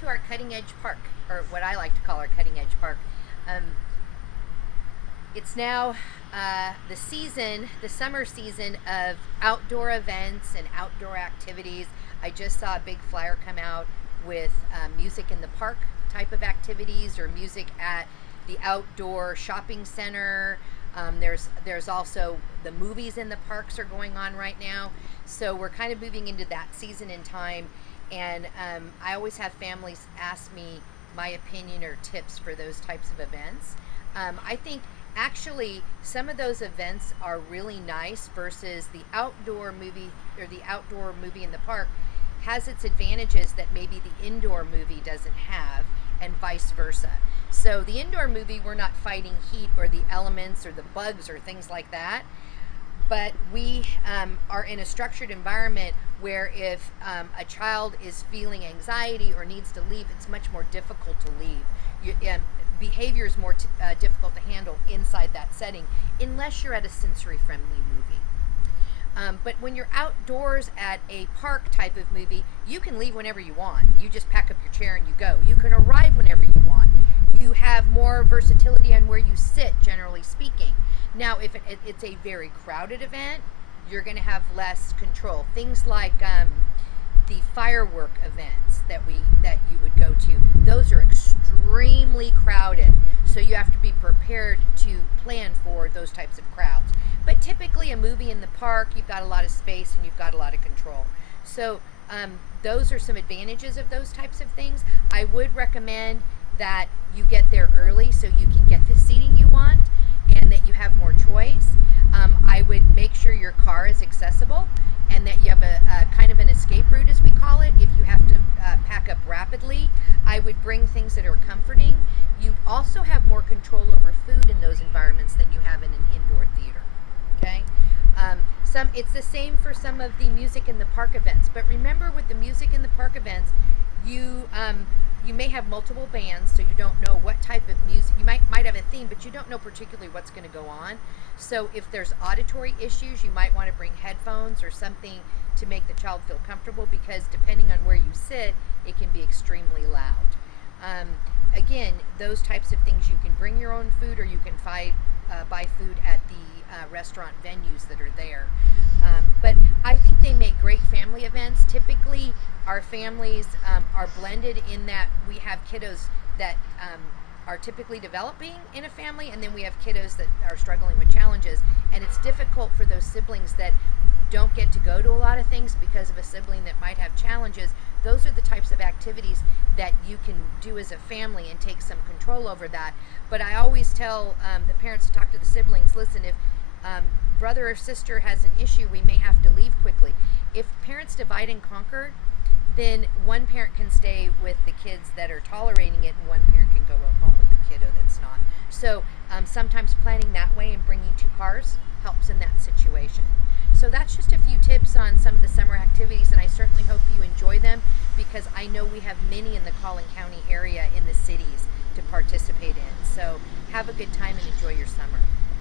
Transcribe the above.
to our cutting edge park, or what I like to call our cutting edge park. Um, it's now the summer season of outdoor events and outdoor activities. I just saw a big flyer come out with music in the park type of activities, or music at the outdoor shopping center. There's also the movies in the parks are going on right now, so we're kind of moving into that season in time. And I always have families ask me my opinion or tips for those types of events. I think actually some of those events are really nice versus the outdoor movie, or the outdoor movie in the park has its advantages that maybe the indoor movie doesn't have, and vice versa. So the indoor movie, we're not fighting heat or the elements or the bugs or things like that, but we are in a structured environment where if a child is feeling anxiety or needs to leave, it's much more difficult to leave. Behavior is more difficult to handle inside that setting, unless you're at a sensory friendly movie. But when you're outdoors at a park type of movie, you can leave whenever you want. You just pack up your chair and you go. You can arrive whenever you want. You have more versatility on where you sit, generally speaking. Now, if it's a very crowded event, you're going to have less control. Things like the firework events that you would go to, those are extremely crowded. So you have to be prepared to plan for those types of crowds. But typically, a movie in the park, you've got a lot of space and you've got a lot of control. So those are some advantages of those types of things. I would recommend that you get there early so you can get the seating you want and that you have more choice. I would make sure your car is accessible and that you have a kind of an escape route, as we call it. If you have to pack up rapidly, I would bring things that are comforting. You also have more control over food in those environments than you have in an indoor theater. Okay. It's the same for some of the music in the park events. But remember, with the music in the park events, you may have multiple bands, so you don't know what type of music. You might have a theme, but you don't know particularly what's going to go on. So if there's auditory issues, you might want to bring headphones or something to make the child feel comfortable, because depending on where you sit, it can be extremely loud. Again, those types of things, you can bring your own food, or you can buy food at the restaurant venues that are there. But I think they make great family events. Typically, our families are blended in that we have kiddos that are typically developing in a family, and then we have kiddos that are struggling with challenges. And it's difficult for those siblings that don't get to go to a lot of things because of a sibling that might have challenges. Those are the types of activities that you can do as a family and take some control over that. But I always tell the parents to talk to the siblings, listen, if brother or sister has an issue, we may have to leave quickly. If parents divide and conquer, then one parent can stay with the kids that are tolerating it, and one parent can go home with the kiddo that's not. So sometimes planning that way and bringing two cars helps in that situation. So that's just a few tips on some of the summer activities, and I certainly hope you enjoy them, because I know we have many in the Collin County area in the cities to participate in. So have a good time and enjoy your summer.